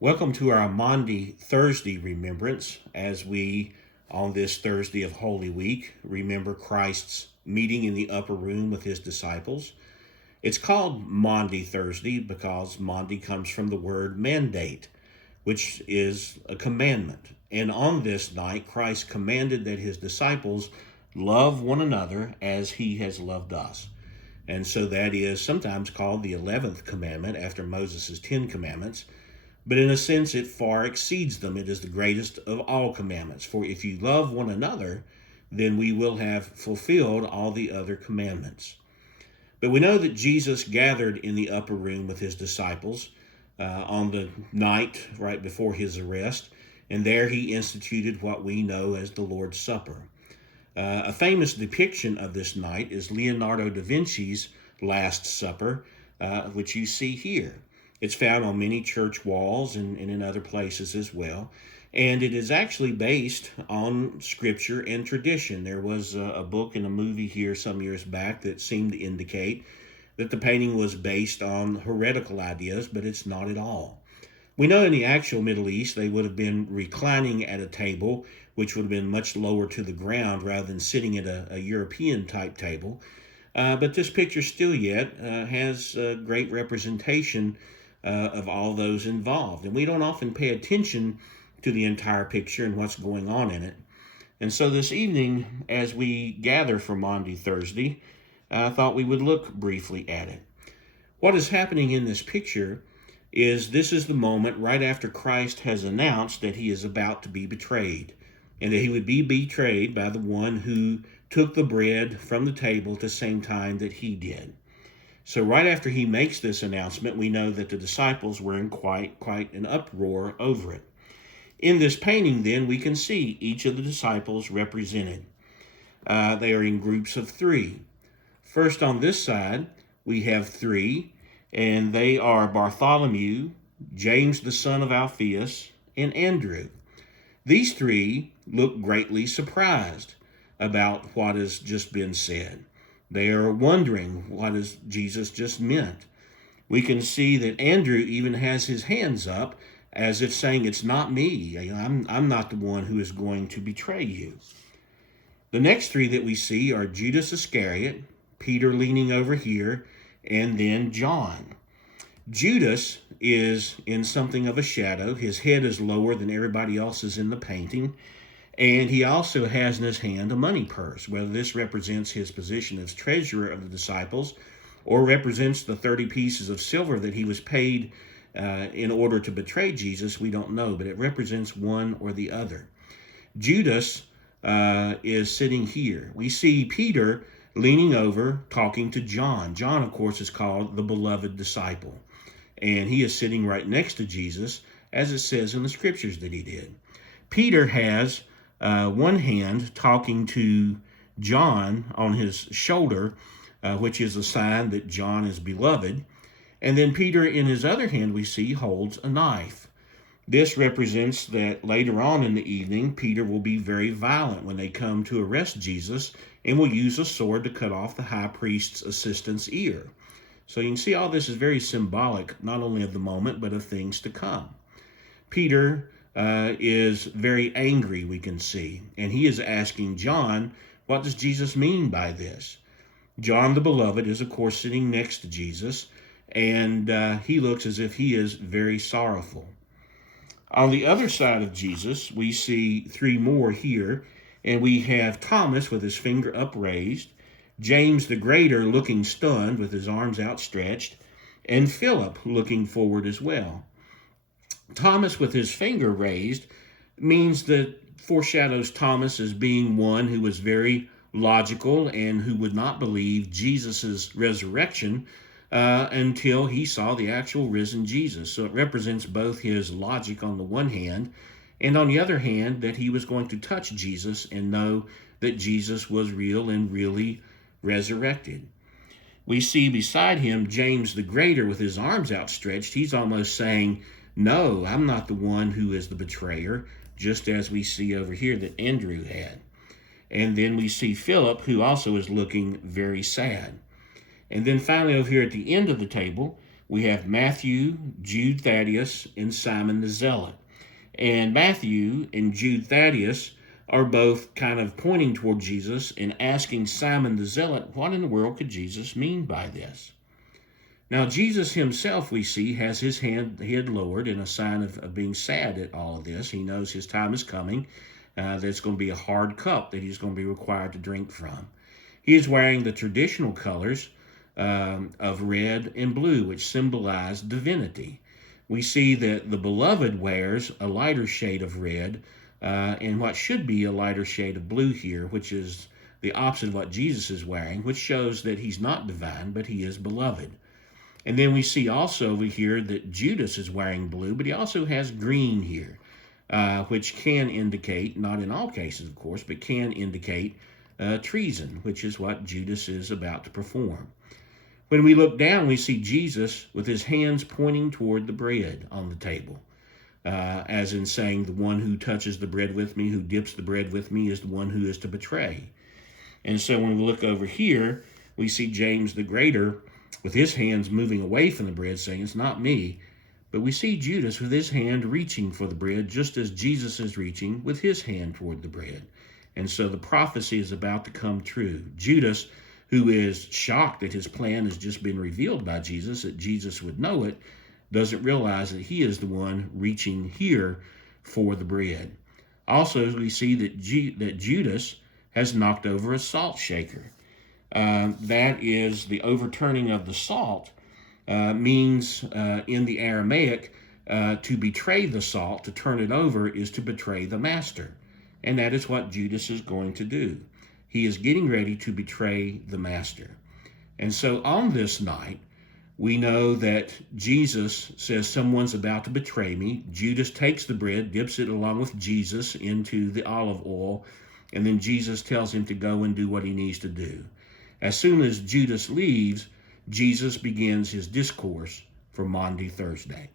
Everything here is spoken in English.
Welcome to our Maunday Thursday remembrance as we, on this Thursday of Holy Week, remember Christ's meeting in the upper room with his disciples. It's called Maunday Thursday because Maunday comes from the word mandate, which is a commandment. And on this night, Christ commanded that his disciples love one another as he has loved us. And so that is sometimes called the 11th commandment after Moses' 10 commandments. But in a sense, it far exceeds them. It is the greatest of all commandments. For if you love one another, then we will have fulfilled all the other commandments. But we know that Jesus gathered in the upper room with his disciples on the night right before his arrest, and there he instituted what we know as the Lord's Supper. A famous depiction of this night is Leonardo da Vinci's Last Supper, which you see here. It's found on many church walls and in other places as well. And it is actually based on scripture and tradition. There was a book and a movie here some years back that seemed to indicate that the painting was based on heretical ideas, but it's not at all. We know in the actual Middle East they would have been reclining at a table, which would have been much lower to the ground rather than sitting at a European type table. But this picture still yet has great representation of all those involved. And we don't often pay attention to the entire picture and what's going on in it. And so this evening, as we gather for Maunday Thursday, I thought we would look briefly at it. What is happening in this picture is this is the moment right after Christ has announced that he is about to be betrayed, and that he would be betrayed by the one who took the bread from the table at the same time that he did. So right after he makes this announcement, we know that the disciples were in quite an uproar over it. In this painting, then, we can see each of the disciples represented. They are in groups of three. First, on this side, we have three, and they are Bartholomew, James the son of Alphaeus, and Andrew. These three look greatly surprised about what has just been said. They are wondering what has Jesus just meant. We can see that Andrew even has his hands up as if saying, it's not me. I'm not the one who is going to betray you. The next three that we see are Judas Iscariot, Peter leaning over here, and then John. Judas is in something of a shadow. His head is lower than everybody else's in the painting. And he also has in his hand a money purse. Whether this represents his position as treasurer of the disciples or represents the 30 pieces of silver that he was paid in order to betray Jesus, we don't know, but it represents one or the other. Judas is sitting here. We see Peter leaning over, talking to John. John, of course, is called the beloved disciple. And he is sitting right next to Jesus, as it says in the scriptures that he did. Peter has one hand talking to John on his shoulder, which is a sign that John is beloved. And then Peter, in his other hand, we see holds a knife. This represents that later on in the evening, Peter will be very violent when they come to arrest Jesus and will use a sword to cut off the high priest's assistant's ear. So you can see all this is very symbolic, not only of the moment, but of things to come. Peter is very angry, we can see, and he is asking John, what does Jesus mean by this? John the beloved is, of course, sitting next to Jesus, and he looks as if he is very sorrowful. On the other side of Jesus, we see three more here, and we have Thomas with his finger upraised, James the Greater looking stunned with his arms outstretched, and Philip looking forward as well. Thomas with his finger raised means that foreshadows Thomas as being one who was very logical and who would not believe Jesus' resurrection until he saw the actual risen Jesus. So it represents both his logic on the one hand, and on the other hand, that he was going to touch Jesus and know that Jesus was real and really resurrected. We see beside him James the Greater with his arms outstretched. He's almost saying, no, I'm not the one who is the betrayer, just as we see over here that Andrew had. And then we see Philip, who also is looking very sad. And then finally over here at the end of the table, We have Matthew, Jude Thaddeus, and Simon the Zealot. And Matthew and Jude Thaddeus are both kind of pointing toward Jesus and asking Simon the Zealot, what in the world could Jesus mean by this? Now, Jesus himself, we see, has his head lowered in a sign of being sad at all of this. He knows his time is coming, that it's going to be a hard cup that he's going to be required to drink from. He is wearing the traditional colors of red and blue, which symbolize divinity. We see that the beloved wears a lighter shade of red and what should be a lighter shade of blue here, which is the opposite of what Jesus is wearing, which shows that he's not divine, but he is beloved. And then we see also over here that Judas is wearing blue, but he also has green here, which can indicate, not in all cases, of course, but can indicate treason, which is what Judas is about to perform. When we look down, we see Jesus with his hands pointing toward the bread on the table, as in saying, the one who touches the bread with me, who dips the bread with me, is the one who is to betray. And so when we look over here, we see James the Greater with his hands moving away from the bread, saying, it's not me. But we see Judas with his hand reaching for the bread, just as Jesus is reaching with his hand toward the bread. And so the prophecy is about to come true. Judas, who is shocked that his plan has just been revealed by Jesus, that Jesus would know it, doesn't realize that he is the one reaching here for the bread. Also, we see that Judas has knocked over a salt shaker. That is the overturning of the salt, means in the Aramaic to betray the salt, to turn it over, is to betray the master. And that is what Judas is going to do. He is getting ready to betray the master. And so on this night, we know that Jesus says, someone's about to betray me. Judas takes the bread, dips it along with Jesus into the olive oil, and then Jesus tells him to go and do what he needs to do. As soon as Judas leaves, Jesus begins his discourse for Maunday, Thursday.